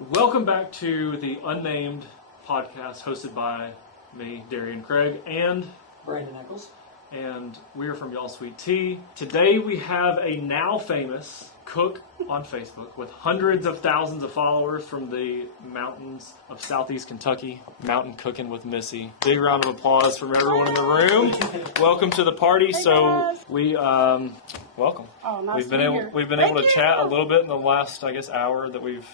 Welcome back to the Unnamed podcast hosted by me, Darian Craig, and Brandon Eccles. And we are from Y'all Sweet Tea. Today we have a now famous cook on Facebook with hundreds of thousands of followers from the mountains of southeast Kentucky. Mountain Cooking with Missy. Big round of applause from everyone in the room. Welcome to the party. Hey so guys. we welcome. Oh, nice We've been to be able here. we've been Thank able to you. chat a little bit in the last hour that we've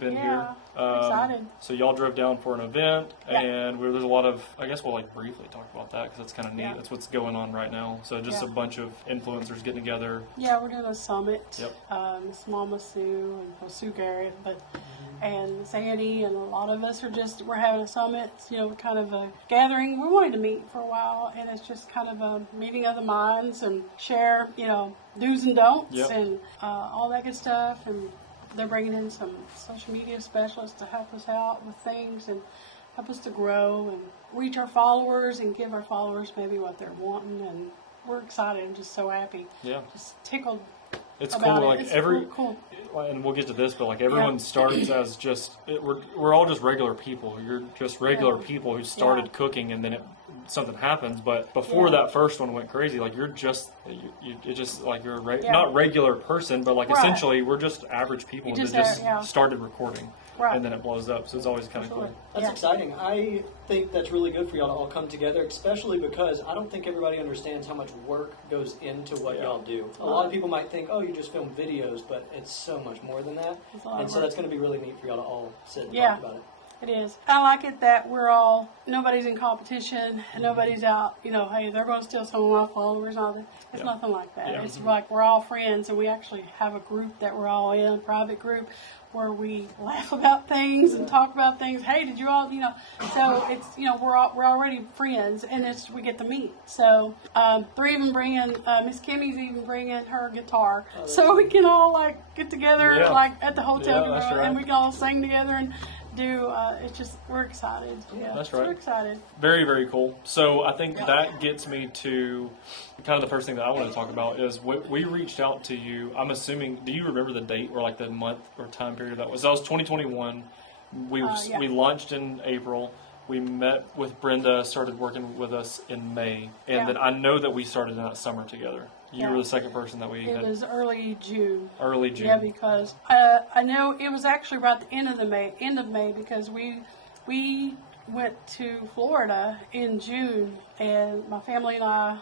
been Yeah, here. excited. So y'all drove down for an event, Yeah. and there's a lot of, I guess we'll briefly talk about that because that's kind of neat. Yeah. That's what's going on right now. So just Yeah. a bunch of influencers getting together. Yeah, we're doing a summit. Yep. It's Mama Sue and Sue Garrett, and Sandy, and a lot of us we're having a summit. Kind of a gathering. We wanted to meet for a while, and it's just kind of a meeting of the minds and share, do's and don'ts Yep. and all that good stuff. And they're bringing in some social media specialists to help us out with things and help us to grow and reach our followers and give our followers maybe what they're wanting. And we're excited. I'm just so happy. Yeah. Just tickled. It's about cool. it. It's cool. And we'll get to this, but everyone starts as just, we're all just regular people. You're just regular people who started cooking, and then something happens. But before that first one went crazy, you're just, you're not regular person, but essentially we're just average people that just started recording. Right. And then it blows up, so it's always kind of cool. That's exciting. I think that's really good for y'all to all come together, especially because I don't think everybody understands how much work goes into what y'all do. A lot of people might think, oh, you just film videos, but it's so much more than that. And so that's going to be really neat for y'all to all sit and talk about it. It is. I like it that nobody's in competition, and nobody's out, hey, they're going to steal some of my followers and all that. It's nothing like that. Yeah. It's like we're all friends, and we actually have a group that we're all in, a private group, where we laugh about things and talk about things. Hey, did you all, so it's, we're already friends, and we get to meet. So they're even bringing, Miss Kimmy's even bringing her guitar, so we can all get together at the hotel, and we can all sing together and do. It's just, we're excited. Yeah, that's right. We're excited. Very, very cool. So I think that gets me to kind of the first thing that I want to talk about is we reached out to you. I'm assuming, do you remember the date or the month or time period that was? That was 2021. We launched in April. We met with Brenda, started working with us in May. And then I know that we started in that summer together. You were the second person that we had. It was early June. Early June. Yeah, because I know it was actually about the end of May, because we went to Florida in June, and my family and I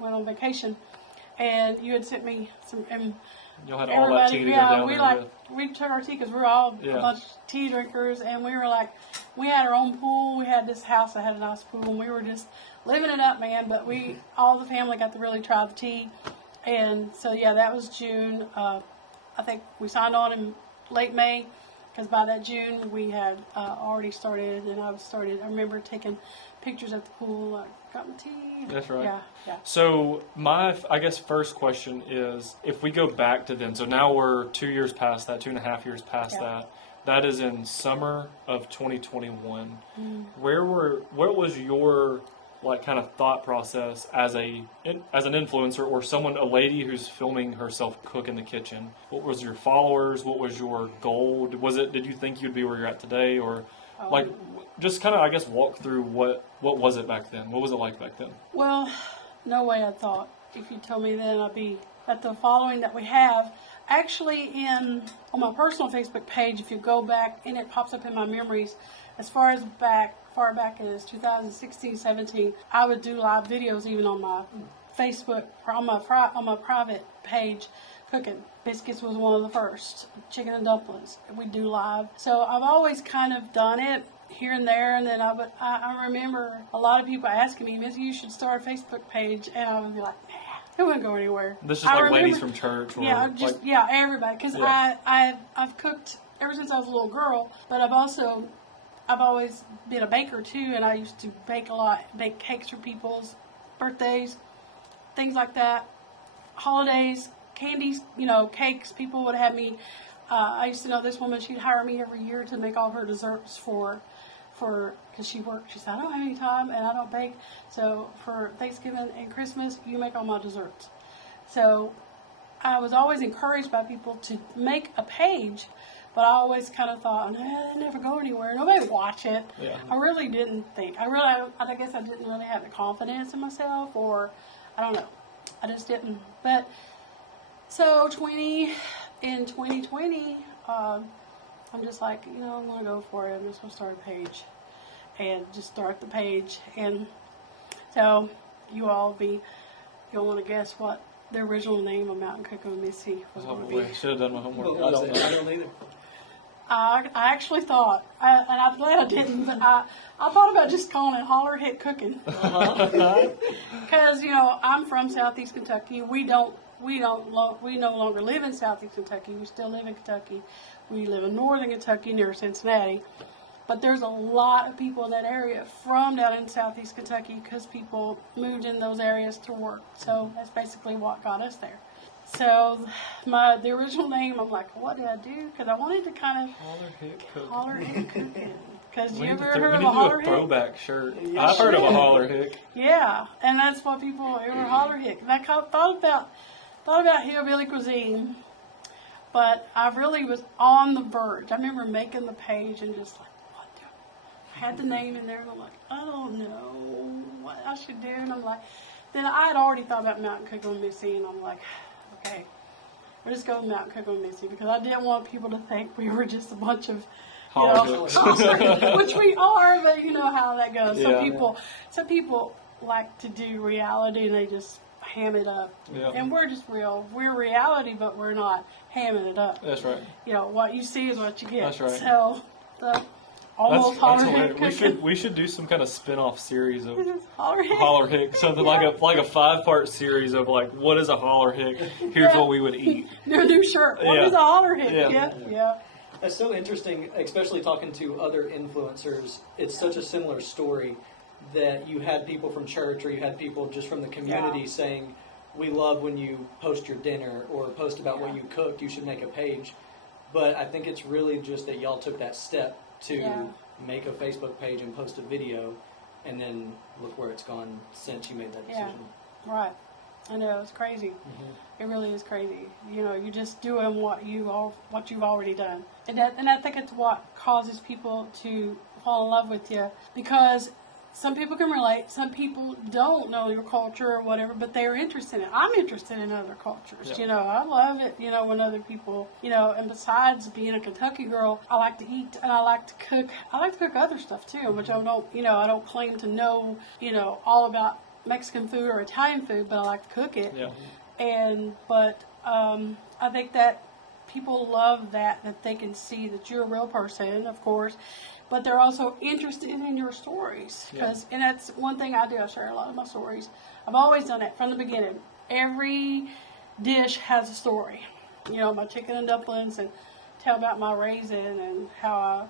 went on vacation, and you had sent me some. And y'all had all that tea to go down there we took our tea because we were all a bunch of tea drinkers, and we were we had our own pool. We had this house that had a nice pool, and we were just living it up, man. But all the family got to really try the tea, and so that was June. I think we signed on in late May, because by that June we had already started, and I remember taking pictures at the pool. I got my tea. That's right. Yeah. So my, first question is, if we go back to then, so now we're 2 years past that, 2.5 years past that. That is in summer of 2021. What was your kind of thought process as an influencer or a lady who's filming herself cook in the kitchen? What was your followers? What was your goal? Did you think you'd be where you're at today, or just kind of walk through what was it back then? What was it like back then? Well, no way I thought. If you told me then, I'd be at the following that we have. Actually, on my personal Facebook page, if you go back, and it pops up in my memories, as far back as 2016, 17, I would do live videos even on my Facebook, on my private page, cooking. Biscuits was one of the first. Chicken and dumplings, we'd do live. So I've always kind of done it here and there, and then I remember a lot of people asking me, Missy, you should start a Facebook page, and I would be like, nah, it wouldn't go anywhere. This is ladies from church. Or everybody, because I've cooked ever since I was a little girl, but I've always been a baker too, and I used to bake a lot, bake cakes for people's birthdays, things like that, holidays, candies, cakes. People would have me. I used to know this woman. She'd hire me every year to make all her desserts because she worked. She said, I don't have any time and I don't bake, so for Thanksgiving and Christmas, you make all my desserts. So I was always encouraged by people to make a page But I always kind of thought, nah, they never go anywhere. Nobody watch it. Yeah. I really didn't think. I guess I didn't really have the confidence in myself, or I don't know. I just didn't. But so in 2020, I'm just like, I'm going to go for it. I'm just going to start a page and just start the page. And so you'll want to guess what the original name of Mountain Cocoa Missy was going to be. I should have done my homework. I don't either. I actually thought, and I'm glad I didn't, but I thought about just calling it Holler Hit Cookin'. Because, I'm from Southeast Kentucky. We no longer live in Southeast Kentucky. We still live in Kentucky. We live in Northern Kentucky near Cincinnati. But there's a lot of people in that area from down in Southeast Kentucky because people moved in those areas to work. So that's basically what got us there. So the original name, I'm like, what did I do? Because I wanted to kind of Holler Hit Cookin'. Because you ever heard of a Holler Hick? Throwback shirt. Yeah, I've heard of a Holler Hick. Yeah, and that's what people ever Holler Hick. And I kind of thought about hillbilly cuisine, but I really was on the verge. I remember making the page and just like, what do I had the name in there, and I'm like, I don't know what I should do. And I'm like, then I had already thought about Mountain Cocoa Missy, and I'm like, okay, we'll just go with Mountain Cocoa Missy because I didn't want people to think we were just a bunch of, which we are, but you know how that goes. Some people like to do reality and they just ham it up. Yeah. And we're just real. We're reality, but we're not hamming it up. That's right. What you see is what you get. That's right. So, almost Holler Hick. We should do some kind of spin-off series of Holler Hick. Something like a 5-part series of like, what is a Holler Hick? Here's what we would eat. Your new shirt. What is a Holler Hick? Yeah. That's so interesting, especially talking to other influencers. It's such a similar story that you had people from church or you had people just from the community saying, we love when you post your dinner or post about what you cooked, you should make a page. But I think it's really just that y'all took that step to make a Facebook page and post a video, and then look where it's gone since you made that decision. Yeah, right. I know, it's crazy. Mm-hmm. It really is crazy. You're just doing what you've already done. And I think it's what causes people to fall in love with you, because some people can relate, some people don't know your culture or whatever, but they're interested in it. I'm interested in other cultures. Yeah. I love it, when other people, and besides being a Kentucky girl, I like to eat and I like to cook. I like to cook other stuff too, which I don't claim to know, all about Mexican food or Italian food, but I like to cook it. Yeah. But I think that people love that they can see that you're a real person, of course, but they're also interested in your stories. And that's one thing I do. I share a lot of my stories. I've always done that from the beginning. Every dish has a story. My chicken and dumplings, and tell about my raising and how I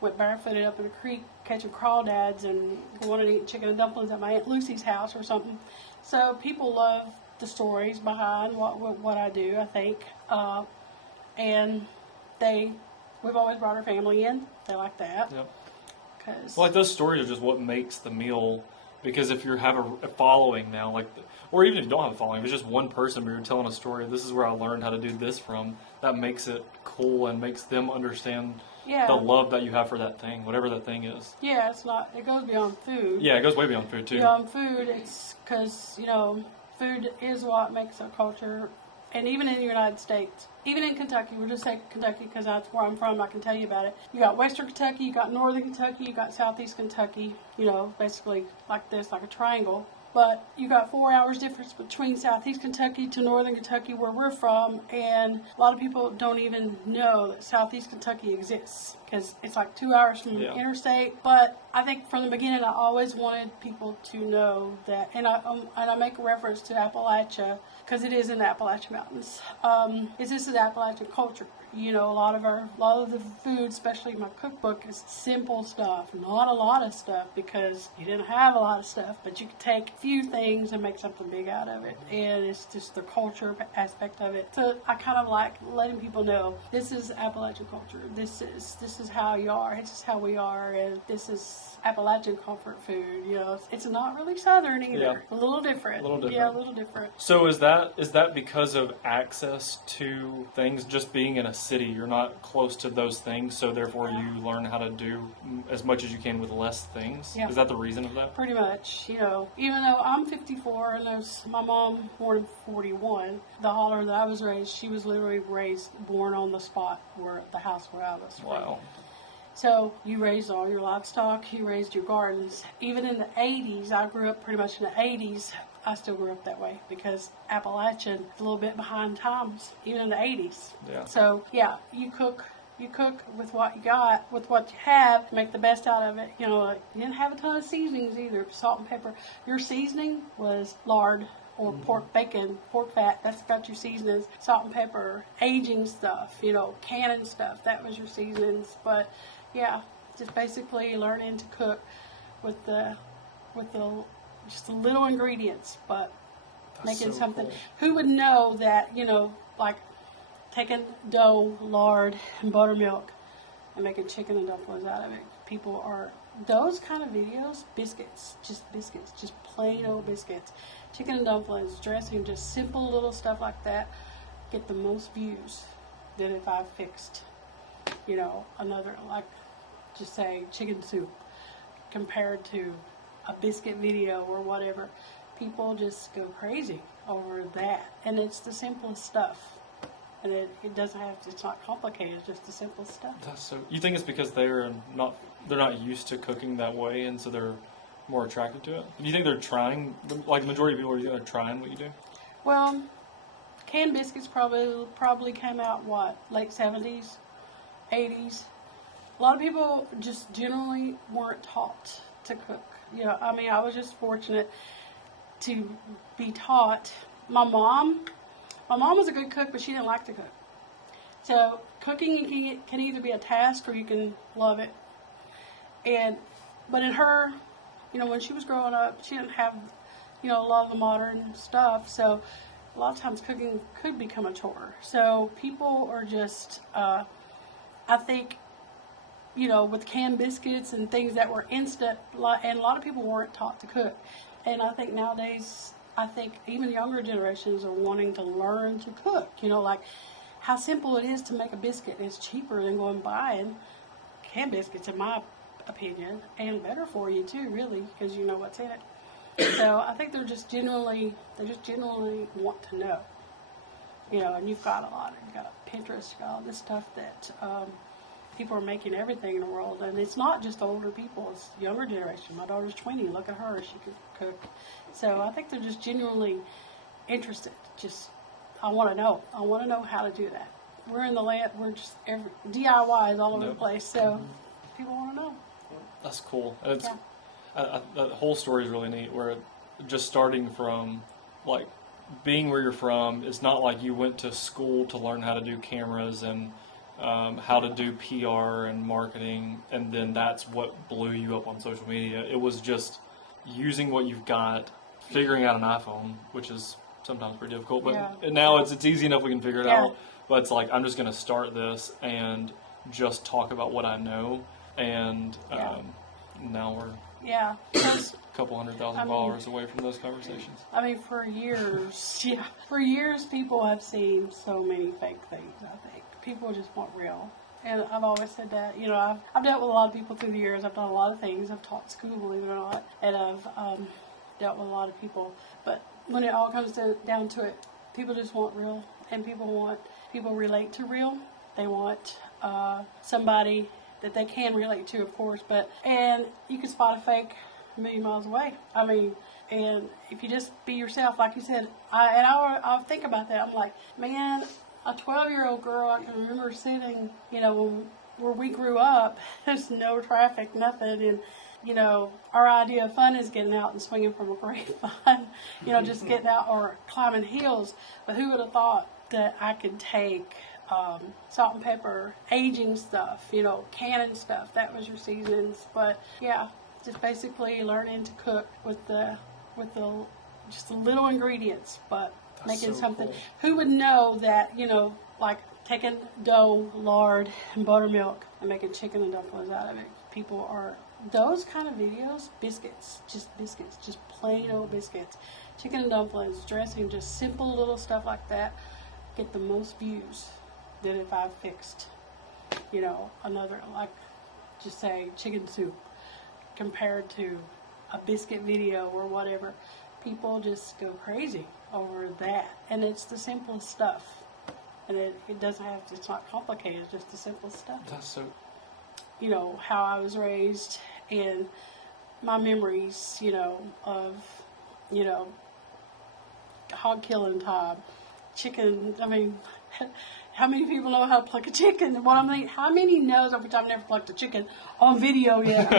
went barefooted up in the creek catching crawdads and wanted to eat chicken and dumplings at my Aunt Lucy's house or something. So people love the stories behind what I do, I think. And we've always brought our family in. They like that. Yep. Like those stories are just what makes the meal. Because if you have a following now, or even if you don't have a following, if it's just one person, but you're telling a story, this is where I learned how to do this from, that makes it cool and makes them understand the love that you have for that thing, whatever that thing is. Yeah, it goes beyond food. Yeah, it goes way beyond food, too. Beyond food, it's because, food is what makes a culture. And even in the United States, even in Kentucky, we'll just say Kentucky because that's where I'm from, I can tell you about it. You got Western Kentucky, you got Northern Kentucky, you got Southeast Kentucky, basically like this, like a triangle. But you got 4 hours difference between Southeast Kentucky to Northern Kentucky where we're from, and a lot of people don't even know that Southeast Kentucky exists because it's like 2 hours from the interstate. But I think from the beginning I always wanted people to know that, and I make a reference to Appalachia because it is in the Appalachian Mountains. This is an Appalachian culture. A lot of the food, especially my cookbook, is simple stuff, not a lot of stuff because you didn't have a lot of stuff, but you could take a few things and make something big out of it, and it's just the culture aspect of it. So I kind of like letting people know this is Appalachian culture. This is how you are. This is how we are, and this is Appalachian comfort food. It's not really Southern either. Yeah. A little different. Yeah, a little different. So is that because of access to things, just being in a city. You're not close to those things, so therefore you learn how to do as much as you can with less things. Yeah. Is that the reason of that? Pretty much, you know, even though I'm 54 and there's my mom born in 41, the holler that I was raised, she was literally born on the spot where the house where I was from. Wow. So you raised all your livestock, you raised your gardens. Even in the 80s, I grew up pretty much in the 80s. I still grew up that way because Appalachian is a little bit behind times, even in the 80s. Yeah. So, yeah, you cook with what you got, with what you have, make the best out of it. You know, like, you didn't have a ton of seasonings either, salt and pepper. Your seasoning was lard or pork bacon, pork fat. That's got your seasonings. Salt and pepper, aging stuff, you know, canning stuff. That was your seasonings. But, yeah, just basically learning to cook with the just the little ingredients, but That's making so something. cool. Who would know that, you know, like taking dough, lard, and buttermilk and making chicken and dumplings out of it? People are, those kind of videos, biscuits, just plain old biscuits. Chicken and dumplings, dressing, just simple little stuff like that get the most views than if I fixed, you know, another, like, just say chicken soup compared to a biscuit video or whatever. People just go crazy over that. And it's the simplest stuff. And it doesn't have to, it's not complicated, it's just the simple stuff. That's so. You think it's because they're not used to cooking that way, and so they're more attracted to it? Do you think they're trying, like the majority of people, are trying what you do? Well, canned biscuits probably came out, late 70s, 80s. A lot of people just generally weren't taught to cook. You know, I mean, I was just fortunate to be taught. My mom was a good cook, but she didn't like to cook. So cooking can either be a task or you can love it. But in her, you know, when she was growing up, she didn't have, you know, a lot of the modern stuff. So a lot of times cooking could become a chore. So people are just, I think, you know, with canned biscuits and things that were instant, and a lot of people weren't taught to cook. And I think nowadays, even younger generations are wanting to learn to cook. You know, like how simple it is to make a biscuit. It's cheaper than going buying canned biscuits, in my opinion, and better for you too, really, because you know what's in it. So I think they just genuinely want to know. You know, and you've got Pinterest, you've got all this stuff that people are making everything in the world, and it's not just older people, it's younger generation. My daughter's 20, look at her, she can cook. So I think they're just genuinely interested. I want to know how to do that. We're in the land, DIY is all over the place, so people want to know. That's cool. And the whole story is really neat, where just starting from, like, being where you're from, it's not like you went to school to learn how to do cameras and how to do PR and marketing, and then that's what blew you up on social media. It was just using what you've got, figuring out an iPhone, which is sometimes pretty difficult, but now it's easy enough we can figure it out. But it's like, I'm just going to start this and just talk about what I know, and now we're a couple 100,000 followers away from those conversations. I mean, for years, people have seen so many fake things, I think. People just want real. And I've always said that. You know, I've dealt with a lot of people through the years. I've done a lot of things. I've taught school, believe it or not. And I've dealt with a lot of people. But when it all comes down to it, people just want real. And people relate to real. They want somebody that they can relate to, of course. And you can spot a fake a million miles away. I mean, and if you just be yourself, like you said, I'll think about that. I'm like, man, a 12-year-old girl, I can remember sitting, you know, where we grew up, there's no traffic, nothing, and, you know, our idea of fun is getting out and swinging from a grapevine, you know, just getting out or climbing hills. But who would have thought that I could take salt and pepper, aging stuff, you know, canning stuff, that was your seasons. But yeah, just basically learning to cook with the just the little ingredients, but making something. Cool. Who would know that, you know, like taking dough, lard, and buttermilk and making chicken and dumplings out of it? People are, those kind of videos, biscuits, just plain old biscuits. Chicken and dumplings, dressing, just simple little stuff like that get the most views than if I fixed, another, like, just say chicken soup compared to a biscuit video or whatever. People just go crazy over that. And it's the simplest stuff. And it doesn't have to, it's not complicated, it's just the simplest stuff. That's so... How I was raised and my memories, of, hog killing time, chicken, how many people know how to pluck a chicken? How many knows every time I've never plucked a chicken on video yet?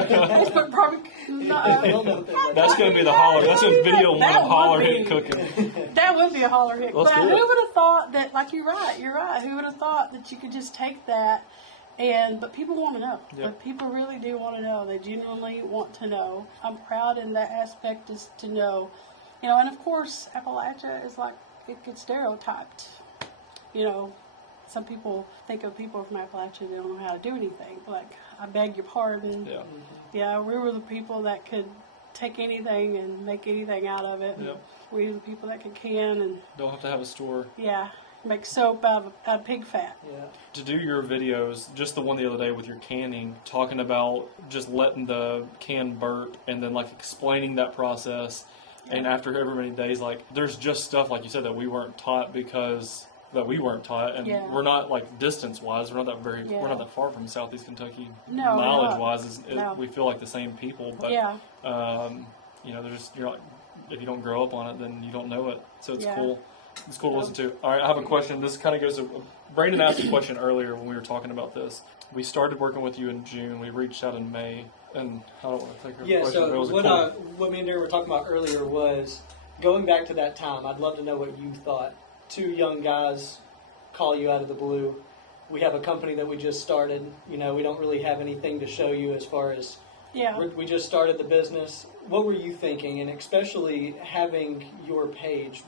Probably that's going to be the holler. That's a video one of holler hit cooking. That would be a holler hit. Let's But do who it. would have thought that, like, you're right. Who would have thought that you could just take that but people want to know. Yep. But people really do want to know. They genuinely want to know. I'm proud in that aspect is to know. And of course, Appalachia is like, it gets stereotyped. Some people think of people from Appalachia, they don't know how to do anything. Like, I beg your pardon. Yeah. Yeah, we were the people that could take anything and make anything out of it. Yep. We were the people that could can and, Don't have to have a store. yeah, make soap out of pig fat. Yeah. To do your videos, just the one the other day with your canning, talking about just letting the can burp and then, like, explaining that process. And after every many days, like, there's just stuff, like you said, that we weren't taught that we weren't taught, and Yeah. we're not, like, distance-wise, we're not that far from Southeast Kentucky. No, mileage-wise, no. we feel like the same people, but Yeah. you're like, if you don't grow up on it, then you don't know it. So it's Yeah. cool. It's cool to listen to. All right, I have a question. This kind of goes to Brandon asked a question earlier when we were talking about this. We started working with you in June. We reached out in May, and I don't want to take your Yeah, question. but it was so what me and Darren were talking about earlier was going back to that time. I'd love to know what you thought. Two young guys call you out of the blue. We have a company that we just started. We don't really have anything to show you as far as we just started the business. What were you thinking? And especially having your page,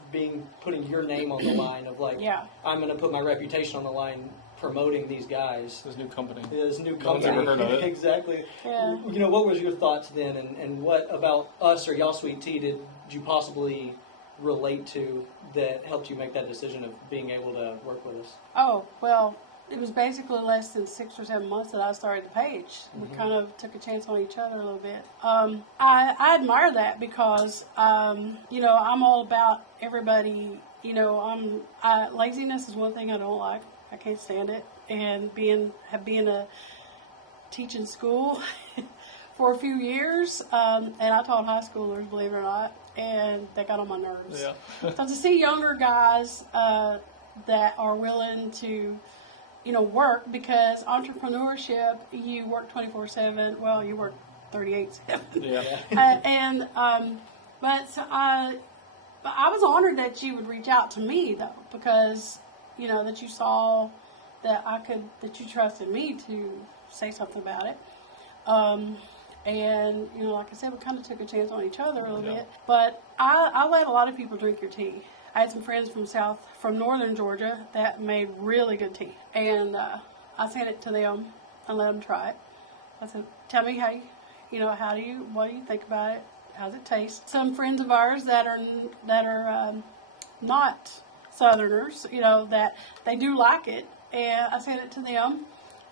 putting your name on the line of like, I'm going to put my reputation on the line promoting these guys. This new company. This new No one's company. ever heard of it. Exactly. Yeah. What was your thoughts then, and what about us or Y'all Sweet Tea did you possibly relate to that helped you make that decision of being able to work with us? Oh, well, it was basically less than 6 or 7 months that I started the page. We kind of took a chance on each other a little bit. I admire that because, I'm all about everybody. Laziness is one thing I don't like. I can't stand it. And being a teaching school for a few years, and I taught high schoolers, believe it or not, and they got on my nerves. Yeah. So to see younger guys that are willing to, work, because entrepreneurship, you work 24/7. Well, you work 38/7. Yeah. But I was honored that you would reach out to me though, because that you saw that that you trusted me to say something about it. And like I said, we kind of took a chance on each other a little bit. But I let a lot of people drink your tea. I had some friends from northern Georgia that made really good tea, and I sent it to them and let them try it. I said, "Tell me what do you think about it? How's it taste?" Some friends of ours that are not Southerners, that they do like it, and I sent it to them.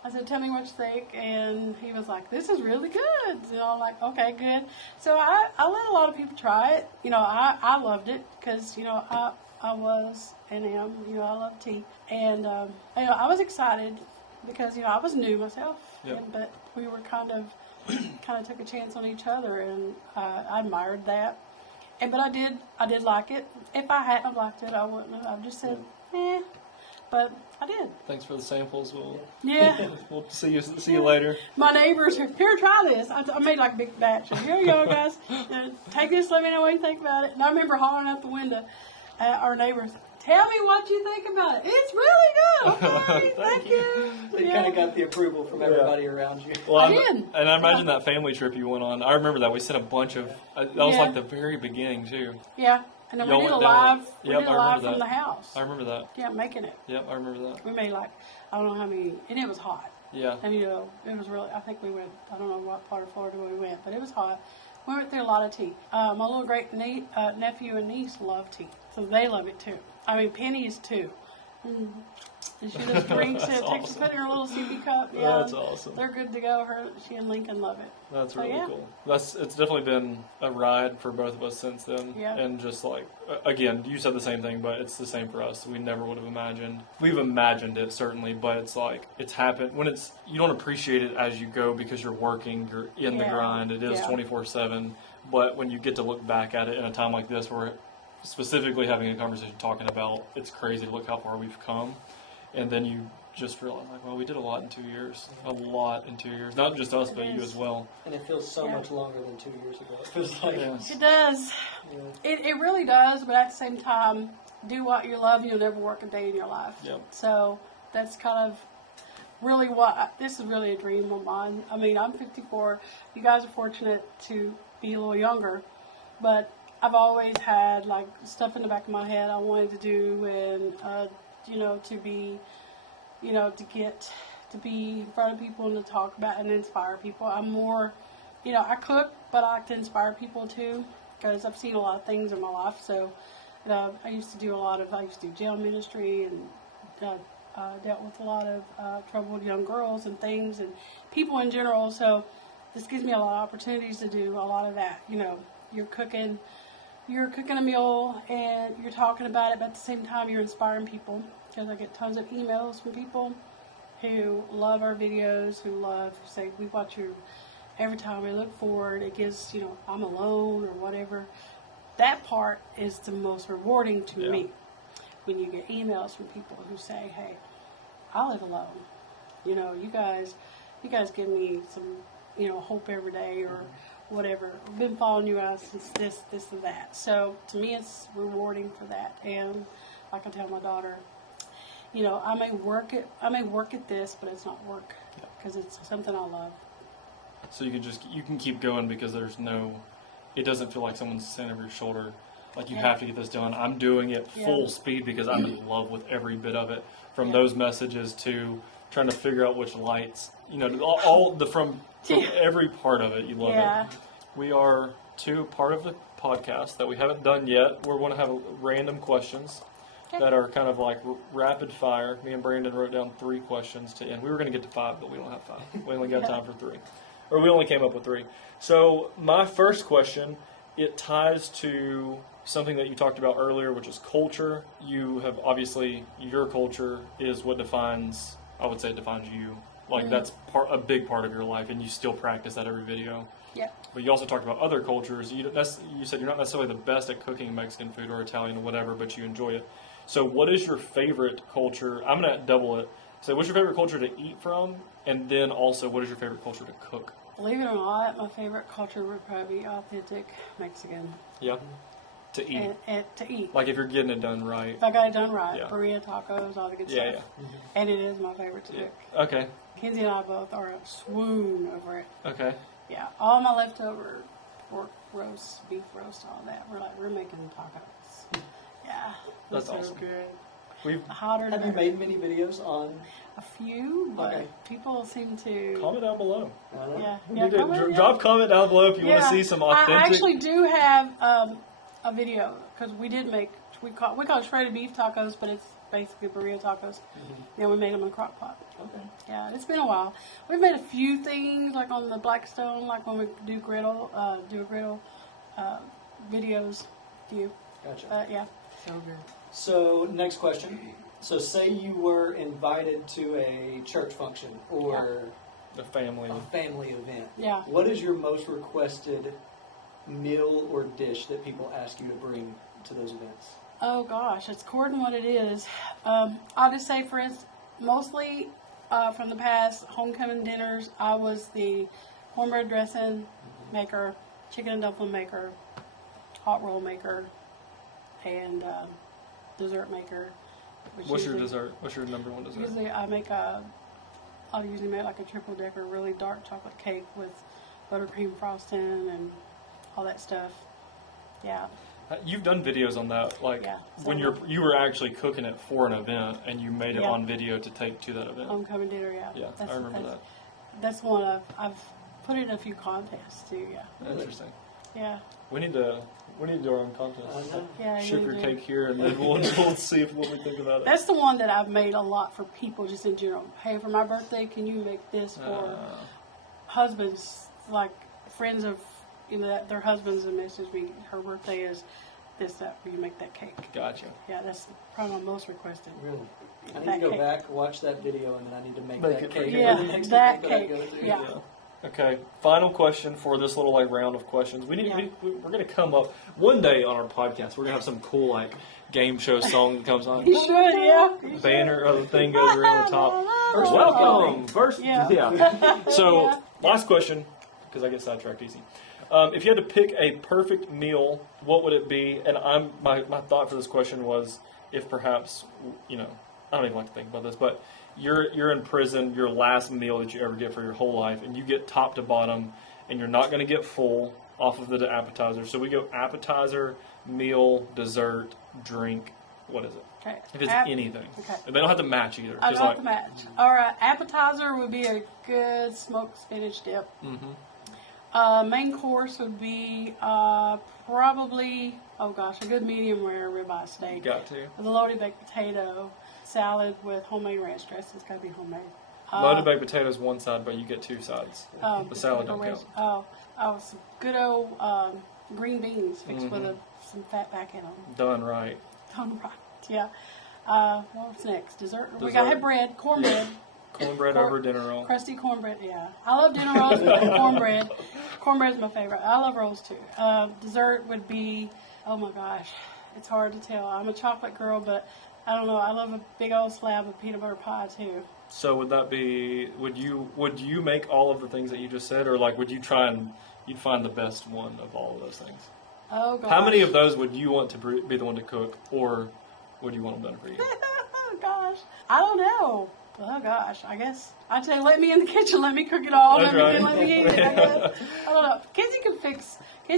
I said, "Tell me what you think," and he was like, "This is really good." I'm like, "Okay, good." So I let a lot of people try it. I loved it because I was and am I love tea, and I was excited because I was new myself, but we were kind of took a chance on each other, and I admired that. But I did like it. If I hadn't liked it, I wouldn't have. I just said, But I did. Thanks for the samples. We'll see you later. My neighbors, here, try this. I made like a big batch. Here you go, guys. Take this. Let me know what you think about it. And I remember hollering out the window at our neighbors. Tell me what you think about it. It's really good. Okay, thank you. So you kind of got the approval from everybody around you. Well, I did. And I imagine that family trip you went on. I remember that. We sent a bunch of... That was like the very beginning, too. Yeah. And then Y'all we did a went down live, there. from the house. I remember that. Yeah, making it. Yep, I remember that. We made like, I don't know how many, and it was hot. Yeah. And it was really, I think we went, I don't know what part of Florida we went, but it was hot. We went through a lot of tea. My little great nephew and niece love tea, so they love it too. I mean, Penny's too. Mm. And she just drinks it, takes awesome. put it in her little sippy cup. Yeah, That's awesome. They're good to go. She and Lincoln love it. That's So, really yeah. cool. It's definitely been a ride for both of us since then. Yeah. And just like, again, you said the same thing, but it's the same for us. We never would have imagined. We've imagined it, certainly, but it's like, it's happened. When you don't appreciate it as you go because you're working, you're in the Yeah. grind. It is Yeah. 24/7. But when you get to look back at it in a time like this, where specifically having a conversation talking about, it's crazy to look how far we've come. And then you just realize, like, well, we did a lot in 2 years. A lot in 2 years. Not just us, but you as well. And it feels so Yeah. much longer than 2 years ago. It feels like, Yes. It does. yeah. It really does, but at the same time, do what you love, you'll never work a day in your life. Yep. So that's kind of really this is really a dream of mine. I mean, I'm 54. You guys are fortunate to be a little younger, but I've always had like stuff in the back of my head I wanted to do, and to be, to be in front of people and to talk about and inspire people. I'm more, I cook, but I like to inspire people too, because I've seen a lot of things in my life. So I used to do jail ministry, and dealt with a lot of troubled young girls and things and people in general. So this gives me a lot of opportunities to do a lot of that. You're cooking a meal and you're talking about it, but at the same time you're inspiring people, because I get tons of emails from people who love our videos, who say, we watch you every time, we look forward. It gives, I'm alone or whatever. That part is the most rewarding to me, when you get emails from people who say, hey, I live alone. You guys give me some, hope every day, or whatever. I've been following you guys since this, and that. So to me, it's rewarding for that. And like I tell my daughter, I may work at this, but it's not work, because it's something I love. So you can keep going, because it doesn't feel like someone's standing over your shoulder. Like, you have to get this done. I'm doing it full speed because I'm in love with every bit of it. From those messages to trying to figure out which lights, from every part of it, you love it. We are to part of the podcast that we haven't done yet. We're going to have random questions that are kind of like rapid fire. Me and Brandon wrote down 3 questions to end. We were going to get to 5, but we don't have 5. We only got time for 3. Or we only came up with 3. So my first question, it ties to something that you talked about earlier, which is culture. You have, obviously, your culture is what defines you. Like, that's a big part of your life, and you still practice that every video. Yeah. But you also talked about other cultures. You said you're not necessarily the best at cooking Mexican food or Italian or whatever, but you enjoy it. So what is your favorite culture? I'm going to double it. So what's your favorite culture to eat from? And then also, what is your favorite culture to cook? Believe it or not, my favorite culture would probably be authentic Mexican. Yeah. To eat. And to eat. Like, if you're getting it done right. If I got it done right. Yeah. Burrito, tacos, all the good Yeah, stuff. And it is my favorite to cook. Okay. Kenzie and I both are a swoon over it. Okay. Yeah. All my leftover pork roast, beef roast, all that. We're making tacos. Yeah. That's so awesome. Good. Hotter Have you made many videos on? A few, but Okay. people seem to. Comment down below. Drop comment down below if you want to see some authentic. I actually do have a video, because we did make, we call it shredded beef tacos, but it's basically burrito tacos. And we made them in a crock pot. Okay. Yeah, it's been a while. We've made a few things, like on the Blackstone, like when we do a griddle videos. Gotcha. Yeah, so good. So, next question. So, say you were invited to a church function or The family. a family event. Yeah. What is your most requested meal or dish that people ask you to bring to those events? Oh gosh, it's according to what it is. I'll just say, for instance, mostly from the past homecoming dinners, I was the cornbread dressing maker, chicken and dumpling maker, hot roll maker, and dessert maker. What's your dessert? What's your number one dessert? Usually I'll usually make like a triple decker, really dark chocolate cake with buttercream frosting and all that stuff. Yeah. You've done videos on that, like when you were actually cooking it for an event and you made it on video to take to that event. Homecoming dinner, Yeah, I remember that. That's one I've put in a few contests too. Yeah. Interesting. Yeah. We need to do our own contest. Yeah. Sugar cake here, and then we'll see what we think about it. That's the one that I've made a lot for people, just in general. Hey, for my birthday, can you make this for husbands, like friends of, that their husbands, and message me, her birthday is this, that, will you make that cake? Gotcha. Yeah, that's probably my most requested. Really? I need to go back, watch that video, and then I need to make that cake. Yeah, that cake. Yeah. Okay, final question for this little round of questions. We're going to come up one day on our podcast. We're going to have some cool game show song that comes on. You should, yeah. Banner of the thing goes around the top. Welcome. First, yeah. So last question, because I get sidetracked easy. If you had to pick a perfect meal, what would it be? And my thought for this question was, if perhaps I don't even like to think about this, but you're in prison, your last meal that you ever get for your whole life, and you get top to bottom, and you're not going to get full off of the appetizer. So we go appetizer, meal, dessert, drink. What is it? Okay. If it's anything. Okay. And they don't have to match either. I don't have to match. All right. Appetizer would be a good smoked spinach dip. Mm-hmm. Main course would be probably, a good medium rare ribeye steak. Got to. With a loaded baked potato. Salad with homemade ranch dressing. It's got to be homemade. Loaded baked potato is one side, but you get two sides. The salad don't count. Some good old green beans mixed with some fat back in them. Done right. Done right, yeah. What's next? Dessert? We got bread, cornbread. Cornbread over dinner roll. Crusty cornbread, yeah. I love dinner rolls, but cornbread. Cornbread is my favorite. I love rolls too. Dessert would be, oh my gosh, it's hard to tell. I'm a chocolate girl, but I don't know. I love a big old slab of peanut butter pie too. So would that be? Would you make all of the things that you just said, or would you try and you'd find the best one of all of those things? Oh gosh. How many of those would you want to be the one to cook, or would you want them done for you? Oh gosh, I don't know. Oh gosh, I guess I tell you, let me in the kitchen, let me cook it all, let me eat it. I guess. I don't know. Kenzie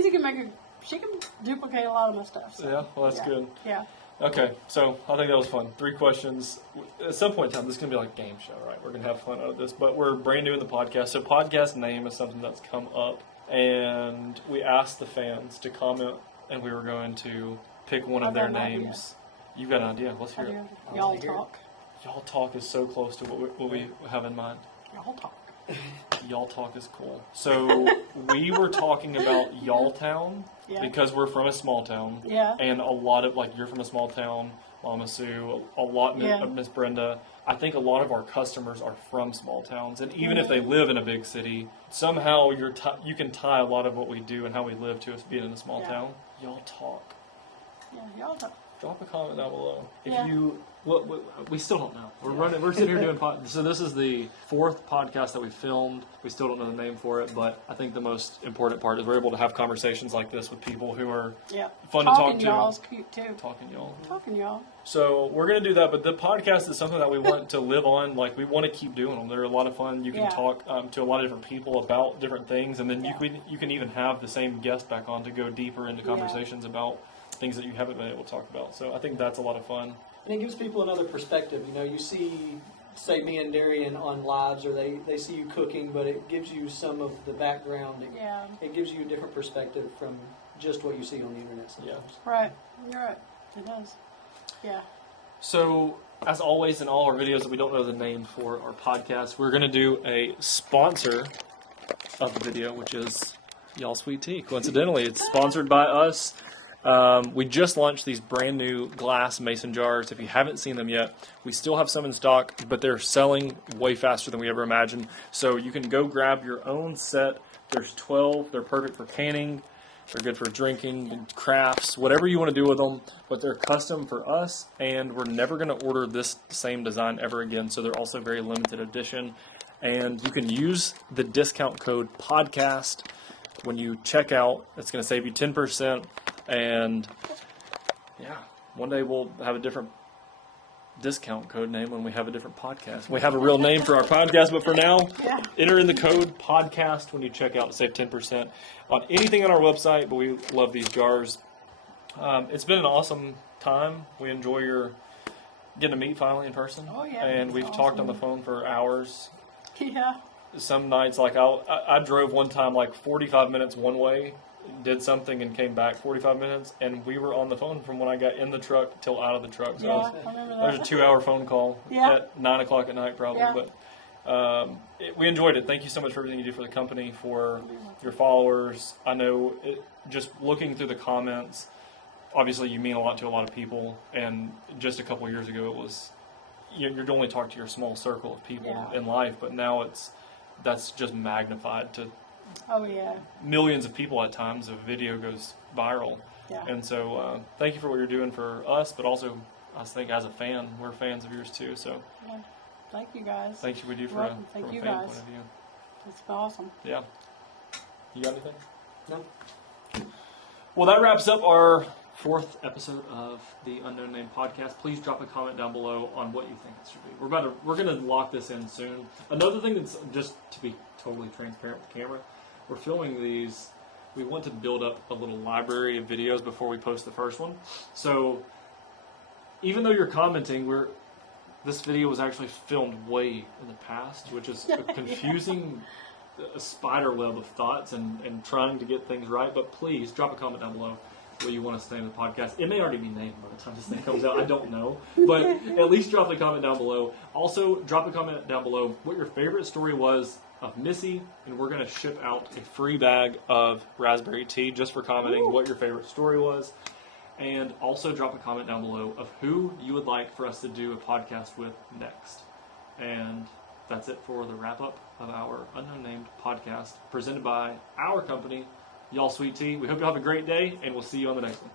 can she can duplicate a lot of my stuff. So. Yeah, well that's good. Yeah. Okay, so I think that was fun. 3 questions. At some point in time, this is going to be like a game show, right? We're going to have fun out of this, but we're brand new in the podcast. So podcast name is something that's come up, and we asked the fans to comment, and we were going to pick one of their names. You've got an idea. Let's hear it. Y'all talk. Y'all talk is so close to what we have in mind. Y'all talk. Y'all talk is cool. So we were talking about Y'alltown because we're from a small town. Yeah. And a lot of, you're from a small town, Mama Sue, a lot of Miss Brenda. I think a lot of our customers are from small towns. And even if they live in a big city, somehow you can tie a lot of what we do and how we live to us being in a small town. Y'all talk. Yeah, y'all talk. Drop a comment down below. Yeah. If you, we still don't know. We're sitting here doing so this is the 4th podcast that we filmed. We still don't know the name for it, but I think the most important part is we're able to have conversations like this with people who are fun to talk to. Y'all's cute too. Talking y'all. So we're going to do that, but the podcast is something that we want to live on. We want to keep doing them. They're a lot of fun. You can talk to a lot of different people about different things, and then you can even have the same guest back on to go deeper into conversations about things that you haven't been able to talk about. So I think that's a lot of fun. And it gives people another perspective. You see, say, me and Darian on lives, or they see you cooking, but it gives you some of the background. It gives you a different perspective from just what you see on the internet sometimes. Yeah. Right. You're right. It does. Yeah. So, as always in all our videos that we don't know the name for our podcast, we're going to do a sponsor of the video, which is Y'all Sweet Tea. Coincidentally, it's sponsored by us. We just launched these brand new glass mason jars. If you haven't seen them yet, we still have some in stock, but they're selling way faster than we ever imagined. So you can go grab your own set. There's 12. They're perfect for canning. They're good for drinking, crafts, whatever you want to do with them. But they're custom for us, and we're never going to order this same design ever again. So they're also very limited edition. And you can use the discount code PODCAST when you check out. It's going to save you 10%. And one day we'll have a different discount code name when we have a different podcast. We have a real name for our podcast, but for now, enter in the code PODCAST when you check out to save 10% on anything on our website. But we love these jars. It's been an awesome time. We enjoy getting to meet finally in person. Oh yeah, and we've talked on the phone for hours. Yeah. Some nights, I drove one time 45 minutes one way did something and came back 45 minutes, and we were on the phone from when I got in the truck till out of the truck. So Yeah, I remember that. there's a 2-hour phone call Yeah. at 9 o'clock at night probably. Yeah. But we enjoyed it. Thank you so much for everything you do for the company, for your followers. I know just looking through the comments, obviously you mean a lot to a lot of people, and just a couple of years ago it was you're only talk to your small circle of people Yeah. in life, but now that's just magnified to Oh yeah. millions of people at times. A video goes viral. Yeah. And so thank you for what you're doing for us, but also I think as a fan, we're fans of yours too. So Yeah. Thank you guys. thank you, we do, Welcome. from Thank a you fan guys. point of view. It's been awesome. Yeah. You got anything? No. Well, that wraps up our 4th episode of the Unknown Name podcast. Please drop a comment down below on what you think it should be. We're going to lock this in soon. Another thing that's just to be totally transparent with the camera, we're filming these. We want to build up a little library of videos before we post the first one. So even though you're commenting, this video was actually filmed way in the past, which is a confusing a spider web of thoughts and trying to get things right. But please drop a comment down below what you want us to name the podcast. It may already be named by the time this thing comes out. I don't know. But at least drop a comment down below. Also, drop a comment down below what your favorite story was of Missy, and we're going to ship out a free bag of raspberry tea just for commenting what your favorite story was. And also drop a comment down below of who you would like for us to do a podcast with next. And that's it for the wrap-up of our Unknown Named podcast presented by our company, Y'all Sweet Tea. We hope you have a great day, and we'll see you on the next one.